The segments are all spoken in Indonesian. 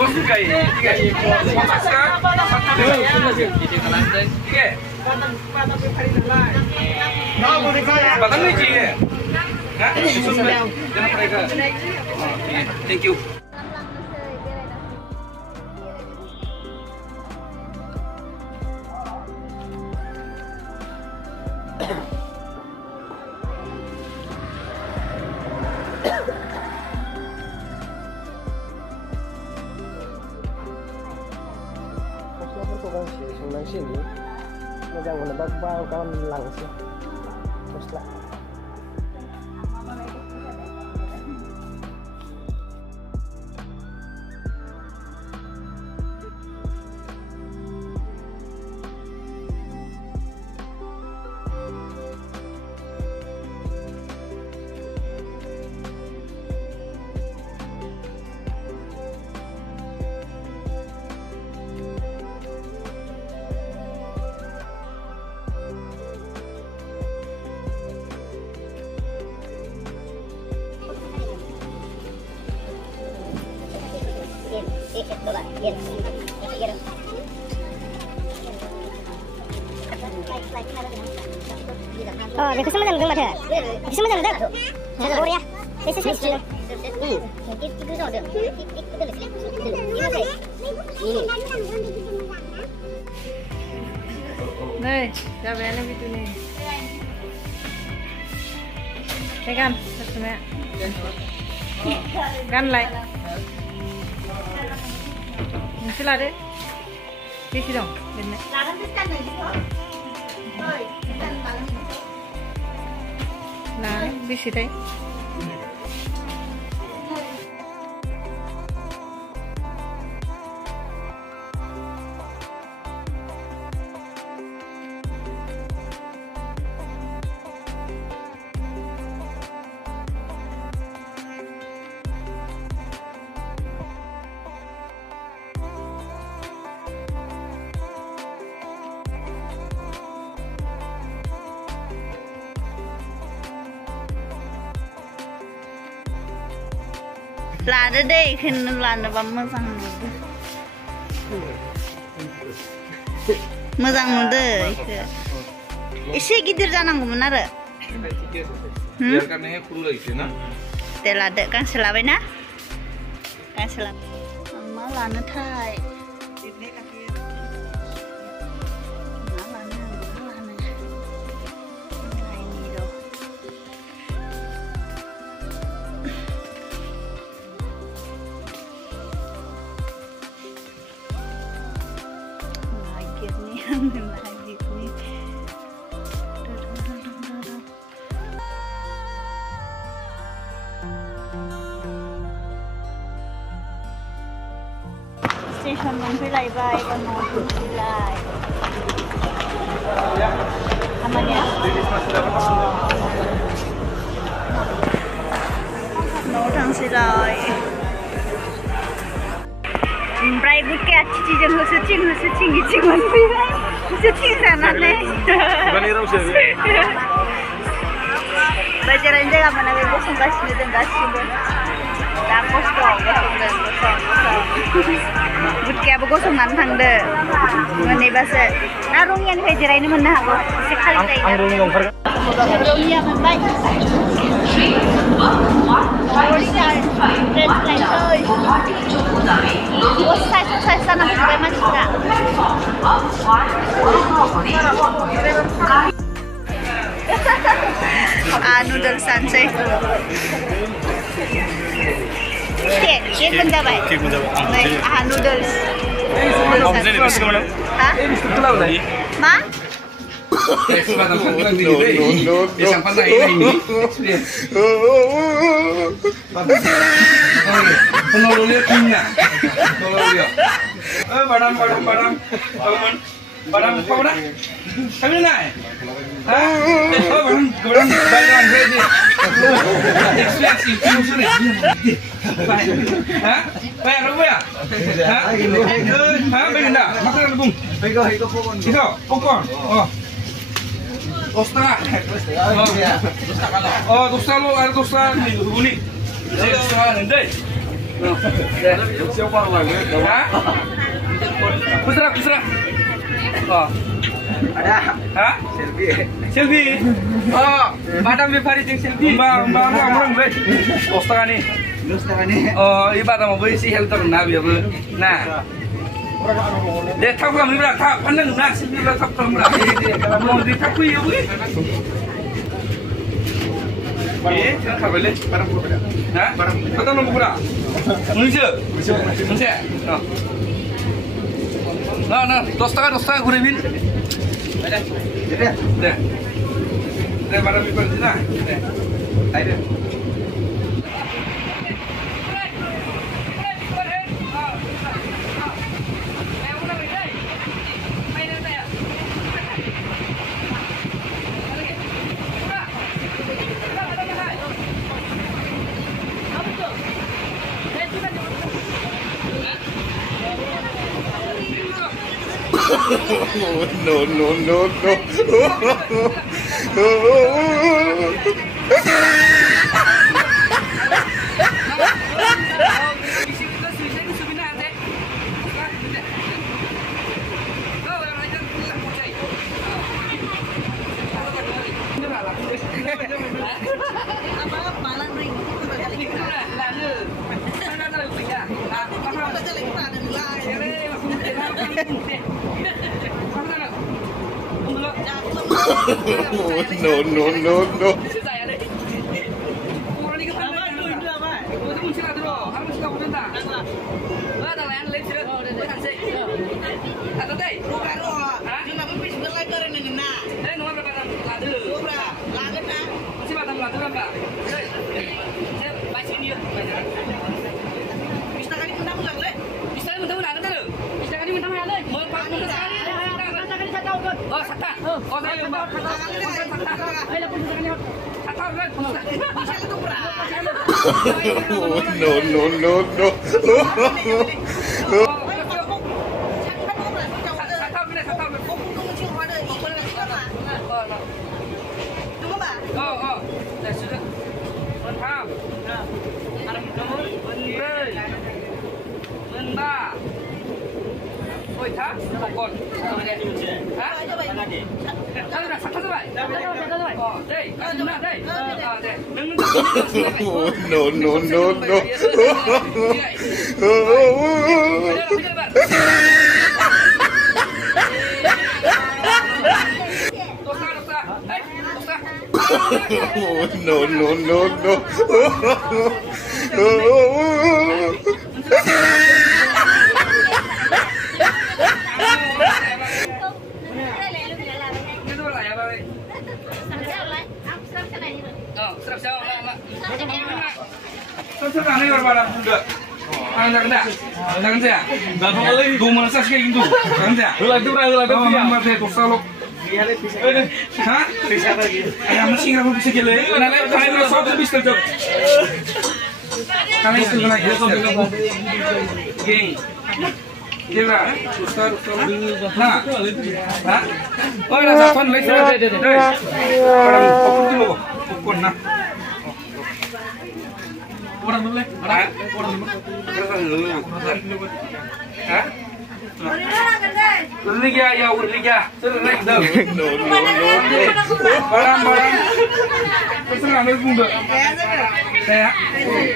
Dos tiga. Masak sekarang. Tiga. Batang ni je. Hah? Jangan mereka. Thank you. Sini megang menebak bau kawan langsung terus lah. Oh, begitu sama dengan macam. Bisa sama dengan tak? Saya boleh ya. Saya. Itu sama dengan. Ini. Đây, ra vé lên video này. Cái gan, thật sự mẹ. Gan lại. Mình sẽ là đấy. Đi chị đồng, bên này. Là biết gì đấy. Lada deh, kena lada bambu sang Mazang nude. Isi gidir jangan gimana re? Biarkan aja kuru lagi na. Telada kan selawe na? Kan selawe. Mama lana thai. Station Mempilai baik dan mau Mempilai. Aman ya? Mau thang silai. Brai buke cici jeng husucing gicing Mempilai. Husucing sana nih. Bani rau sih. Baca renjang apa nabi gosong kasih dan kasih dan. Tapos to, gosong. Butkaya ba gosong nan thangde. Mane base. Narong yan kay jiray naman na ako. Kasi khali tayo. Ang rung yung farga. Narong yan man bay. Red light ơi. Usay sana kay masira. Noodle sansay. Cake benda baik. Baik, noodles. Hah? Ma? Isang pantai ini. Penololnya punya. Penololnya. Badam. Badam apa dah? Kami naik. Badam bayar ready. Expensive tuition ni. Bayar berapa ya? Bayar dah. Makan bung. Itu popcorn. Oh. Tosta. Oh, tosta lo, ada tosta ni unik. Tosta nanti. Siapa lagi? Busra. Oh. Ada. Hah? Selfie. Oh, Madam Befari jeung selfie. Mbak orang baik. Posta nih. Oh, ini pada mau beli sih helter nabi apa? Nah. Deh tahu kamu berapa? Tak pandang nasi berapa tak kamu berapa? Mau di tahu ya bu? Eh, jangan boleh. Barang berapa? Hah? Betul nombor berapa? Muncul. Nah, 10 taka gurebin. Deh. Barang beli di sana. Ayo. No.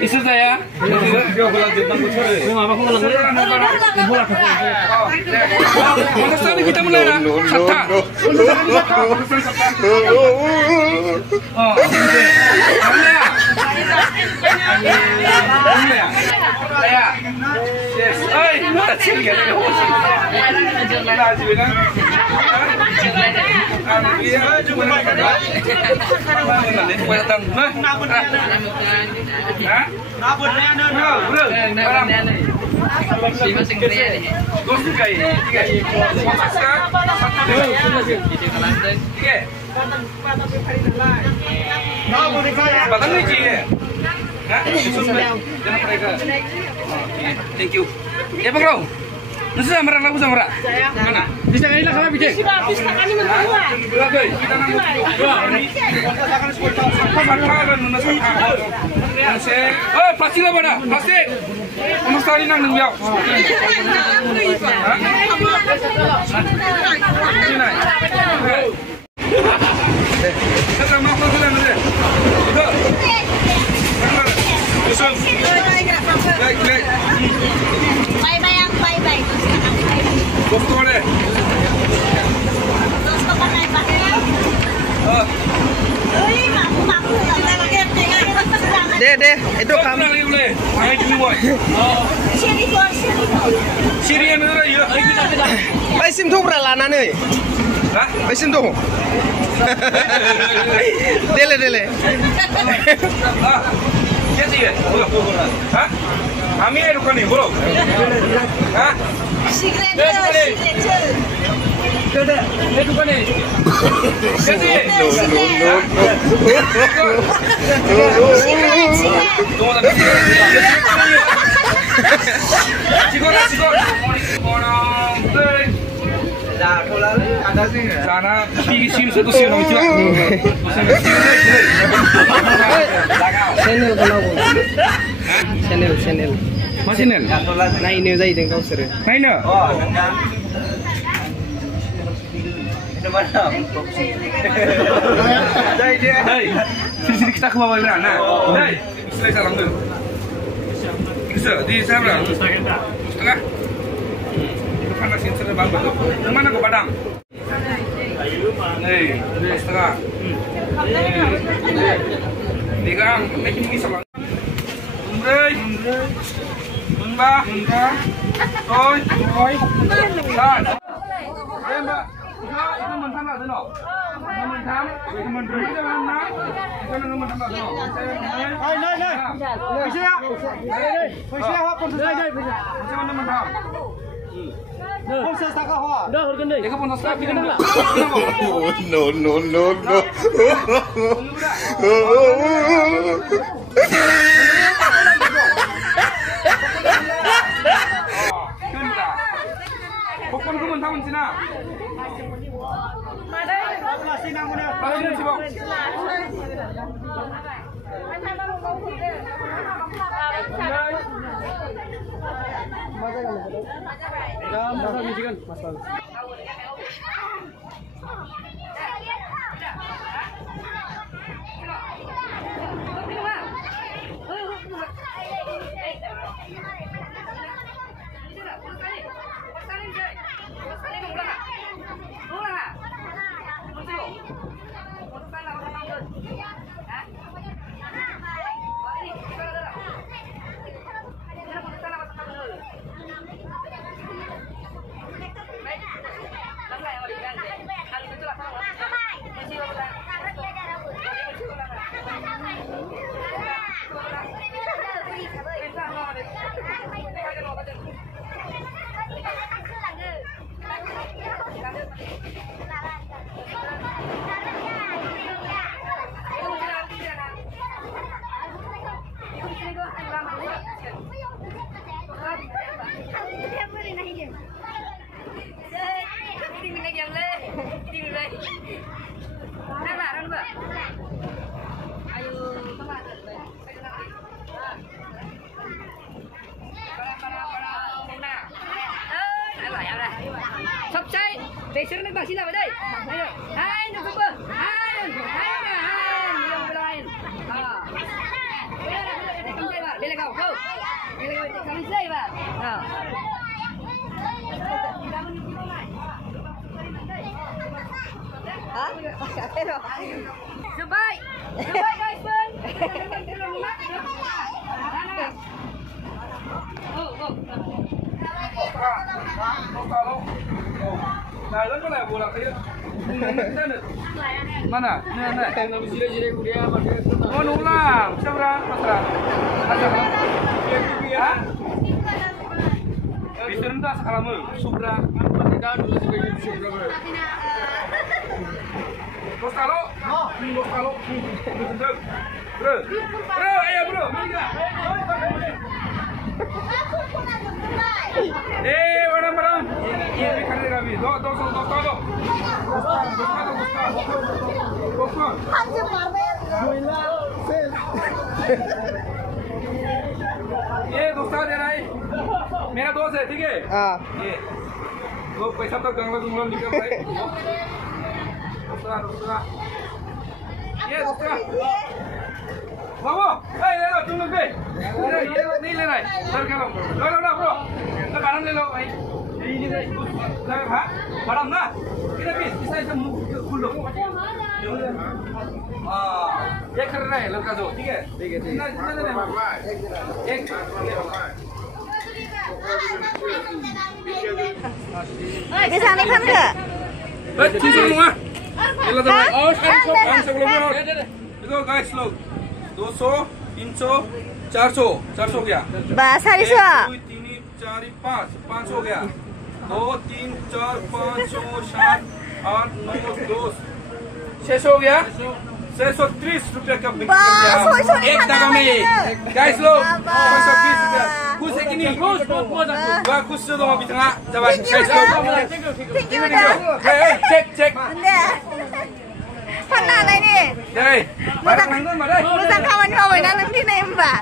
Isu saya. Kita mulai. Thank you. Ya, Bang. Nasa samara lagu samara. Mana? Bisa kali lah kalau bikin. Bisa kali mentua. Oke, kita nanggung. Oh, plastik lah mana? Plastik. Kamu sekali nanggung biar. Kita mau plastik mana? Baik, baik. Bye-bye ang bye-bye. Gusto ko na. Gusto ko na ipahin. Uy, maku. Deh, itu kamu. Siri yang mana ya? Bay sim thu beralana nih. Hah? Bay sim thu. Dele. Ah, ya sih ya. Hah? Kami ada bukan nih, bro. Hah? Signature. Itu bukan nih. Ya sih. Sana pisin satu sih orang tua. Channel बनाओ. Channel. Masinel. नायनो जाहैदों गावसोरो. Naina. Hei, sini kita ke bawah berana. Hei, selesai langsung. Bisa di sana. Setengah. Itu panas yang sudah bagus. Mana ke Padang? Hei, setengah. Tiga, ini salah. Hei, Mbak. Oi. Dan. Hei, Mbak. Itu mentah lah, Dino. Mentah. Mentah itu mana? Itu mentah lah, Dino. Mana mentah? Eka pun tak kita nak. No. Pokok tu mentah macam mana? Plastik sih bang. Besok nak bagi sila badai. Ayo. Hai nak apa? Hai. Yang lain. Bela kau. Bela kami selai ba. Sebaik guys pun. Nah, itu lah bola kayak mana? Nah. Oh, nulang. Siapa? Matra. Ada apa? Bisa entah sekalamu. Subra. Bos kalau? Bro, ayo bro. Mana? ये दोस्ता दे रहा है मेरा दोस्त है ठीक है ये लोग पैसा तो गंगा गुंगा निकल रहा है दोस्ता ये दोस्ता बाबू ले लो तुम लोग पे ये नहीं लेना है सर क्या लो ना ब्रो तो कानून ले लो भाई ये हाँ मैडम ना कितना पीस ऐसे मुंह खोल लो ये कर रहा है लड़का जो ठीक है कितना देना एक Bisa nih kan nggak? Cincin semua. Ini loh oh sebelumnya देखो गाइस लोग 200 300 400 400 हो गया Bahasa di sini. 2 3 4 5 हो गया 2 3 4 5 6 7 8 9 10 600 हो गया 630 रुपया का बिक्री कर दिया एक दागा में गाइस लोग 620 रुपया खुश है कि नहीं खुश wah खुश तो दो अभी तक coba guys लोग Thank you dah. cek Pernah lah ini. Dai barang nanggung mana Musang kawan kawan nanti nih mbak.